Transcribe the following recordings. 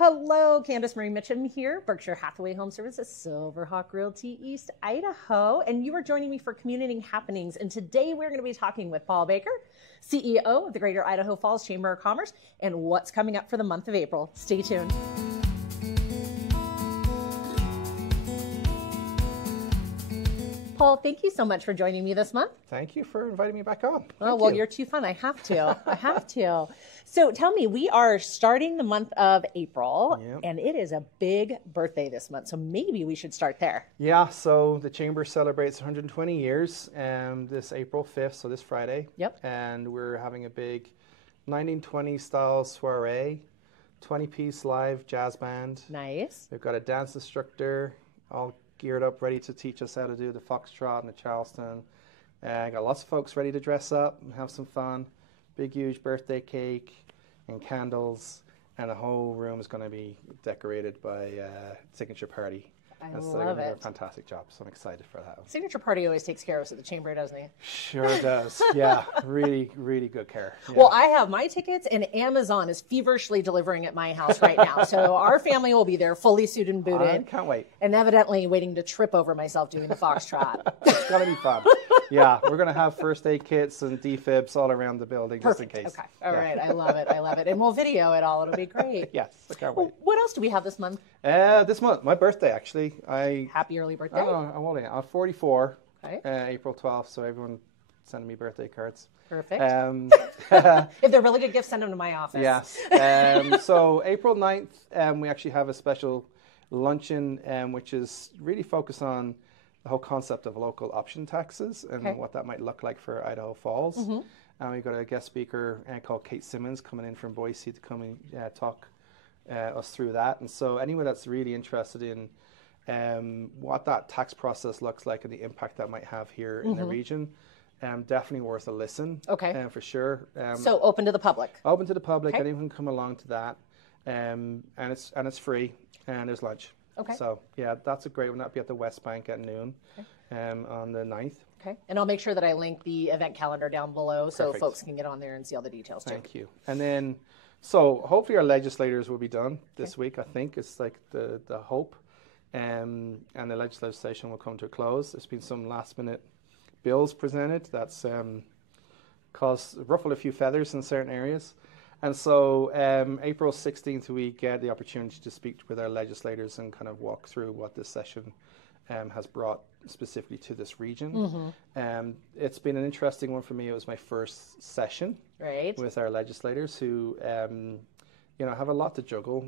Hello, Candace-Marie Mitcham here, Berkshire Hathaway HomeServices, Silverhawk Realty, East Idaho, and you are joining me for Community Happenings. And today we're going to be talking with Paul Baker, CEO of the Greater Idaho Falls Chamber of Commerce, and what's coming up for the month of April. Stay tuned. Paul, thank you so much for joining me this month. Thank you for inviting me back on. Oh, well, you're too fun. I have to. I have to. So tell me, we are starting the month of April, and it is a big birthday this month. So maybe we should start there. Yeah, so the Chamber celebrates 120 years this April 5th, so this Friday. Yep. And we're having a big 1920 style soiree, 20-piece live jazz band. Nice. We've got a dance instructor all geared up, ready to teach us how to do the foxtrot and the Charleston. Got lots of folks ready to dress up and have some fun. Big, huge birthday cake and candles, and the whole room is going to be decorated by signature party. I They're love going to do it. a fantastic job, so I'm excited for that. Signature Party always takes care of us at the Chamber, doesn't he? Sure does. Yeah, really, really good care. Yeah. Well, I have my tickets, and Amazon is feverishly delivering at my house right now. So our family will be there fully suited and booted. I can't wait. And evidently waiting to trip over myself doing the foxtrot. It's going to be fun. Yeah, we're going to have first aid kits and defibs all around the building. Perfect. Just in case. Okay. All right. I love it. I love it. And we'll video it all. It'll be great. Yes, I can't wait. What else do we have this month? This month, my birthday, actually. Happy early birthday. I'm 44, Okay. April 12th, so everyone sending me birthday cards. Perfect. If If they're really good gifts, send them to my office. Yes. So April 9th, we actually have a special luncheon, which is really focused on the whole concept of local option taxes and what that might look like for Idaho Falls. And we've got a guest speaker called Kate Simmons coming in from Boise to come and talk us through that. And so anyone that's really interested in what that tax process looks like and the impact that might have here in the region, definitely worth a listen. Okay. For sure. So open to the public. Open to the public. Anyone can come along to that, and it's free, and there's lunch. Okay. So yeah, that's a great one. That'll be at the West Bank at noon, on the 9th. Okay. And I'll make sure that I link the event calendar down below so Perfect. folks can get on there and see all the details too. Thank you. And then, so hopefully our legislators will be done this week. I think it's like the hope, and the legislative session will come to a close. There's been some last minute bills presented that's ruffled a few feathers in certain areas. And so April 16th, we get the opportunity to speak with our legislators and kind of walk through what this session has brought specifically to this region. It's been an interesting one for me. It was my first session with our legislators who have a lot to juggle.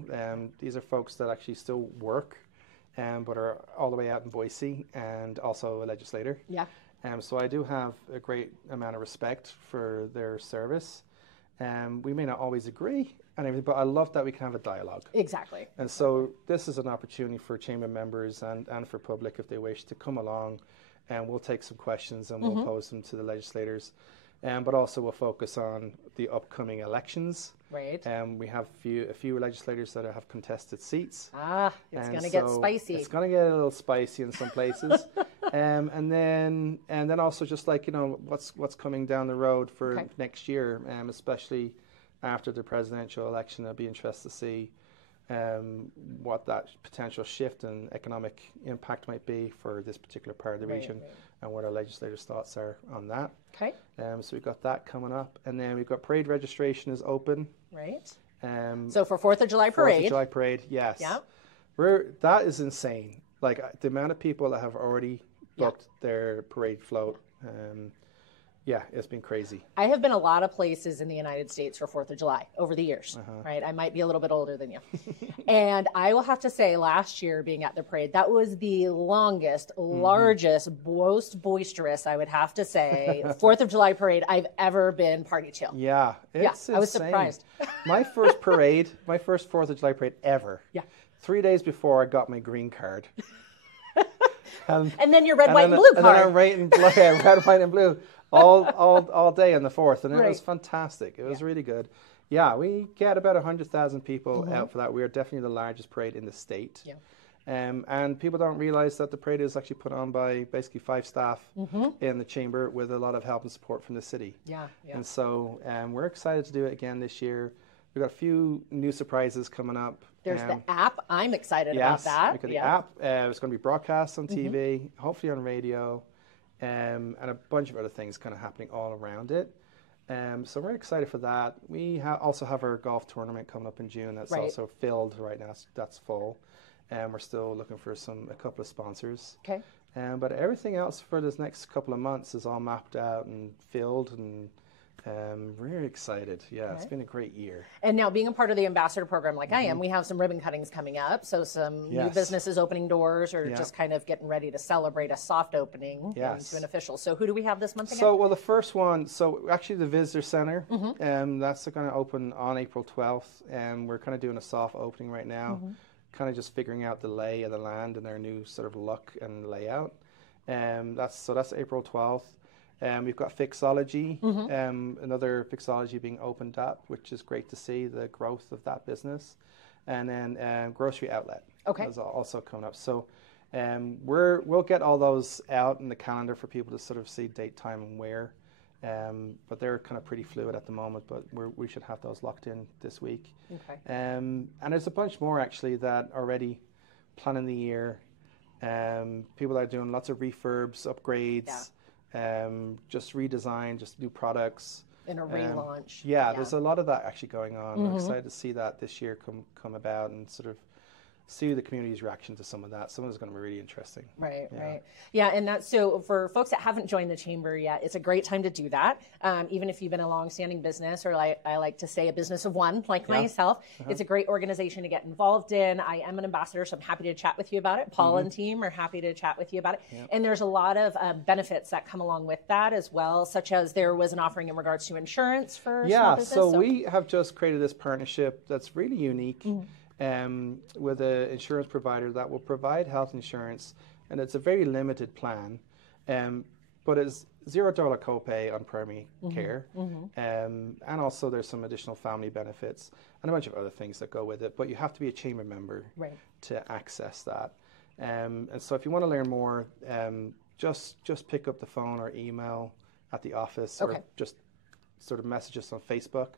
These are folks that actually still work, but are all the way out in Boise and also a legislator. Yeah. So I do have a great amount of respect for their service. We may not always agree and everything, but I love that we can have a dialogue. Exactly. And so this is an opportunity for chamber members and for public, if they wish, to come along, and we'll take some questions and we'll pose them to the legislators. But also we'll focus on the upcoming elections. Right. We have a few legislators that have contested seats. It's going to get spicy. It's going to get a little spicy in some places. And then also just like, what's coming down the road for next year, especially after the presidential election. I'll be interested to see what that potential shift in economic impact might be for this particular part of the region, and what our legislators' thoughts are on that. Okay. So we've got that coming up, and then we've got parade registration is open. Right. So for 4th of July parade. 4th of July parade, yes. Yeah. That is insane. Like the amount of people that have already booked their parade float. It's been crazy. I have been a lot of places in the United States for 4th of July over the years, right? I might be a little bit older than you. And I will have to say, last year being at the parade, that was the longest, largest, most boisterous, I would have to say, 4th of July parade I've ever been party to. Yeah, it's insane. I was surprised. My first parade, my first 4th of July parade ever. Yeah. 3 days before I got my green card. And then your red, white, and blue card. And then I'm red, white, and blue all day on the 4th, and it was fantastic. It was really good. Yeah, we get about 100,000 people out for that. We are definitely the largest parade in the state. Yeah. And people don't realize that the parade is actually put on by basically 5 staff in the chamber with a lot of help and support from the city. Yeah, yeah. And so we're excited to do it again this year. We've got a few new surprises coming up. There's the app. I'm excited about that. We've got the app. It's going to be broadcast on TV, hopefully on radio, and a bunch of other things kind of happening all around it. So we're excited for that. We also have our golf tournament coming up in June. That's also filled right now. That's full. And we're still looking for a couple of sponsors. Okay. But everything else for this next couple of months is all mapped out and filled, and really excited. Yeah, it's been a great year. And now, being a part of the ambassador program like I am, we have some ribbon cuttings coming up. So some new businesses opening doors, or just kind of getting ready to celebrate a soft opening into an official. So who do we have this month again? So, well, the first one, actually the Visitor Center, that's going to open on April 12th. And we're kind of doing a soft opening right now, kind of just figuring out the lay of the land and their new sort of look and layout. That's April 12th. We've got Fixology, another Fixology being opened up, which is great to see the growth of that business. And then Grocery Outlet is also coming up. So we'll get all those out in the calendar for people to sort of see date, time, and where. But they're kind of pretty fluid at the moment, but we should have those locked in this week. Okay. And there's a bunch more actually that are already planning the year. People that are doing lots of refurbs, upgrades. Just redesign, just new products. And a relaunch. There's a lot of that actually going on. I'm excited to see that this year come about and sort of see the community's reaction to some of that. Some of it's going to be really interesting. Right. Yeah, and that's so for folks that haven't joined the chamber yet, it's a great time to do that. Even if you've been a long-standing business, or like I like to say, a business of one, like myself, it's a great organization to get involved in. I am an ambassador, so I'm happy to chat with you about it. Paul and team are happy to chat with you about it. And there's a lot of benefits that come along with that as well, such as there was an offering in regards to insurance for small business. So we have just created this partnership that's really unique. With an insurance provider that will provide health insurance, and it's a very limited plan, but it's $0 copay on primary care, and also there's some additional family benefits and a bunch of other things that go with it, but you have to be a chamber member to access that. And so if you want to learn more, just pick up the phone or email at the office, or just sort of message us on Facebook.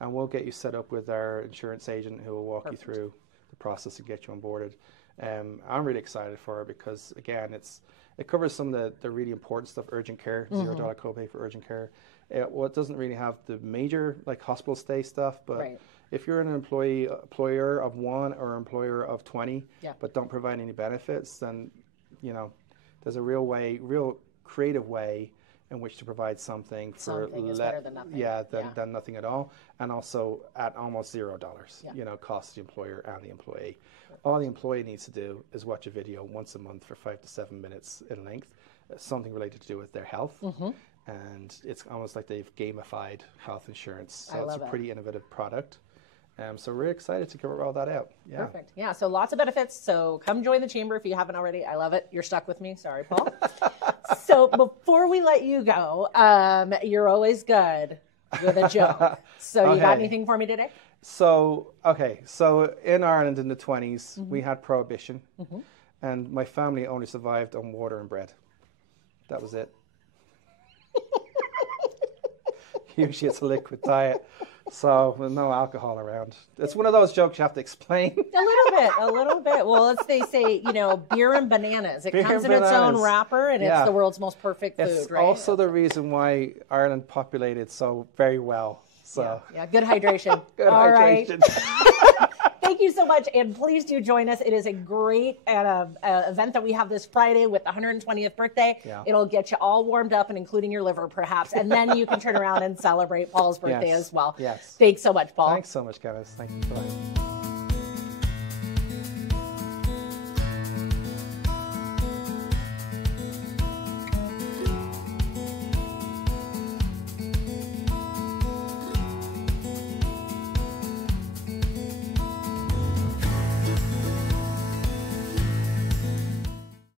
And we'll get you set up with our insurance agent who will walk you through the process and get you onboarded. I'm really excited for it because, again, it covers some of the really important stuff, urgent care, $0 copay for urgent care. It doesn't really have the major like hospital stay stuff, but if you're an employer of one or employer of 20, but don't provide any benefits, then there's a real creative way in which to provide something for is better than nothing. Than nothing at all, and also at almost $0. Costs the employer and the employee. All the employee needs to do is watch a video once a month for 5 to 7 minutes in length, something related to do with their health, and it's almost like they've gamified health insurance. So it's a pretty innovative product. So we're excited to roll that out. Perfect. Yeah, so lots of benefits. So come join the chamber if you haven't already. I love it. You're stuck with me. Sorry, Paul. So before we let you go, you're always good with a joke. So you got anything for me today? So in Ireland in the 20s, we had Prohibition, and my family only survived on water and bread. That was it. Usually it's a liquid diet. So with no alcohol around. It's one of those jokes you have to explain. A little bit. Well, they say, beer and bananas. It comes in its own wrapper, and it's the world's most perfect food, it's right? Also the reason why Ireland populated so very well. So good hydration. Good hydration. Right. Thank you so much, and please do join us. It is a great event that we have this Friday with the 120th birthday. It'll get you all warmed up, and including your liver, perhaps, and then you can turn around and celebrate Paul's birthday as well. Yes. Thanks so much, Paul. Thanks so much, Candace. Thank you for that.